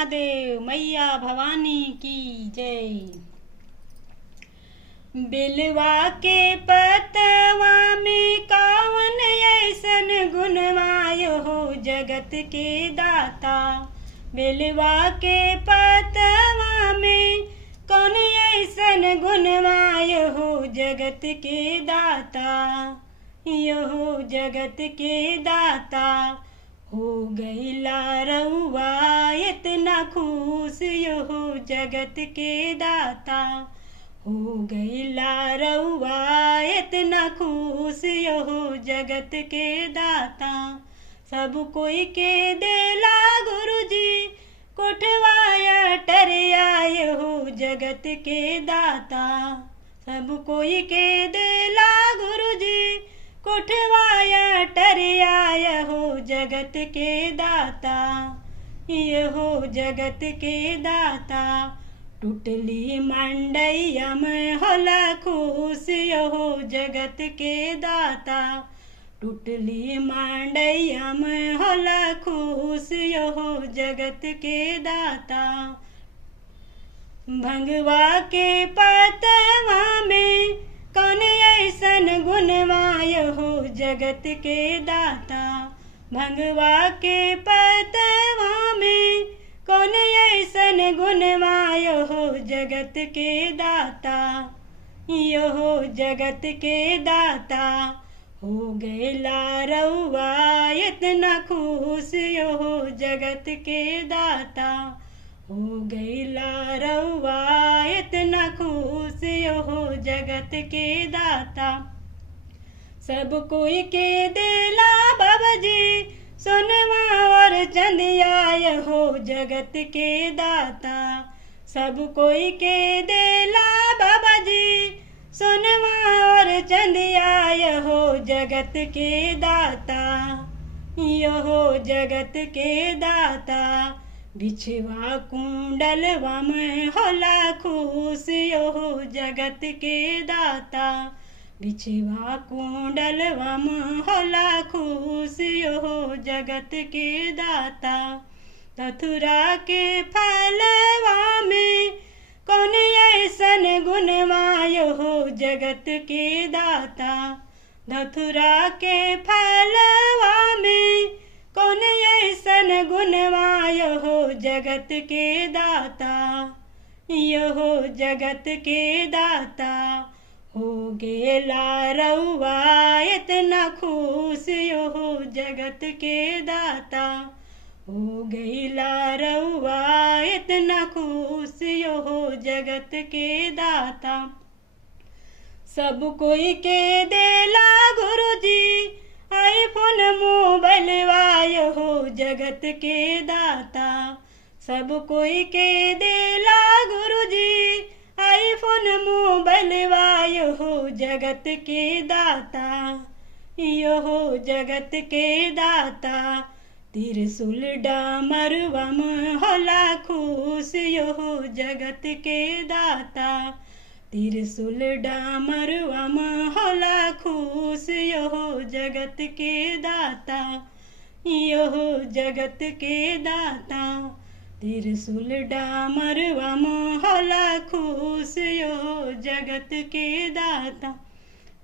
महादेव। मैया भवानी की जय। बिलवा के पतवा में कावन ऐसन गुणवाय हो जगत के दाता। बिलवा के पतवा में कौन ऐसन गुणवाय हो जगत के दाता। यहो जगत के दाता हो गईला रउआ इतना खुश। यहो जगत के दाता हो गईला रउआ इतना खुश। यहो जगत के दाता सब कोई के देला गुरुजी कोठवाया टरिया। यहो जगत के दाता सब कोई के देला गुरुजी कोठवाया टरिया। यहो जगत के दाता यहो जगत के दाता टूटली मंडैया में होला खुश। यहो जगत के दाता टूटली मंडैया में होला खुश। यहो जगत के दाता भंगवा के पतवा में कौन ऐसन गुणवाय हो जगत के दाता। भंगवा के पतवा में कौन ऐसन गुणवाय हो जगत के दाता। यहो जगत के दाता हो गईला रउआ इतना खुश। यहो जगत के दाता हो गईला रउआ इतना खुश। यहो जगत के दाता सब कोई के देला बाबाजी सोनवा और चंदिया। यहो जगत के दाता सब कोई के देला बाबाजी सोनवा और चंदिया। यहो जगत के दाता यहो जगत के दाता बिछवा कुंडलवा में होला खुश। यहो जगत के दाता बिछवा कुंडलवा में होला खुश। यहो जगत के दाता धतूरा के फलवा में कौन ऐसन गुणवाय हो जगत के दाता। धतूरा के फलवा में कौन ऐसन गुणवाय हो जगत के दाता। यहो जगत के दाता हो गेला रउआ इतना खुश। यहो जगत के दाता हो गईला रउआ इतना खुश। यहो जगत के दाता सब कोई के देला गुरुजी आईफोन मोबाइलवा। यहो जगत के दाता सब कोई के देला गुरुजी आईफोन मोबाइलवा। यहो जगत के दाता यहो जगत के दाता त्रिशूल डामरवा में होला खुश। यहो जगत के दाता त्रिशूल डामरवा में होला खुश। यहो जगत के दाता यहो जगत के दाता त्रिशूल डामरवा में होला खुश। यहो जगत के दाता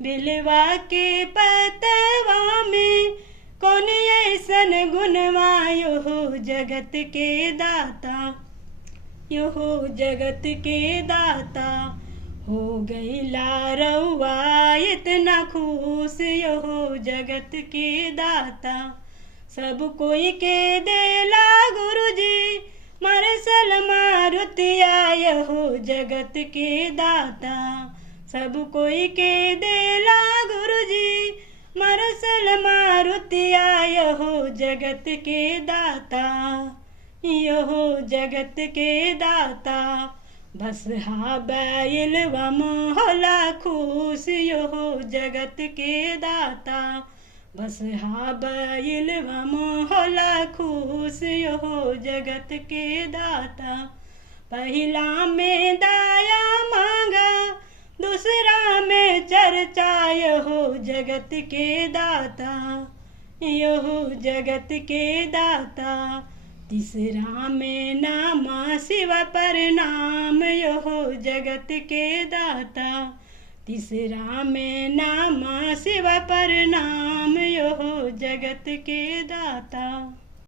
बिलवा के पतवा में कौन ऐसन गुणवाय हो जगत के दाता। यहो जगत के दाता हो गईला रउआ इतना खुश। यहो जगत के दाता सब कोई के देला गुरुजी मरसल मारुतिया। यहो जगत के दाता सब कोई के देला गुरुजी मरसल मारुतिया। यहो जगत के दाता यहो जगत के दाता बसहा बैलवा में होला खुश। यहो जगत के दाता बसहा बैलवा में होला खुश। यहो जगत के दाता पहला में दाया मांगा दूसरा में चर्चा। यहो जगत के दाता यहो जगत के दाता तीसरा में नाम शिव प्रणाम यो जगत के दाता। तीसरा में नाम शिव प्रणाम यो जगत के दाता।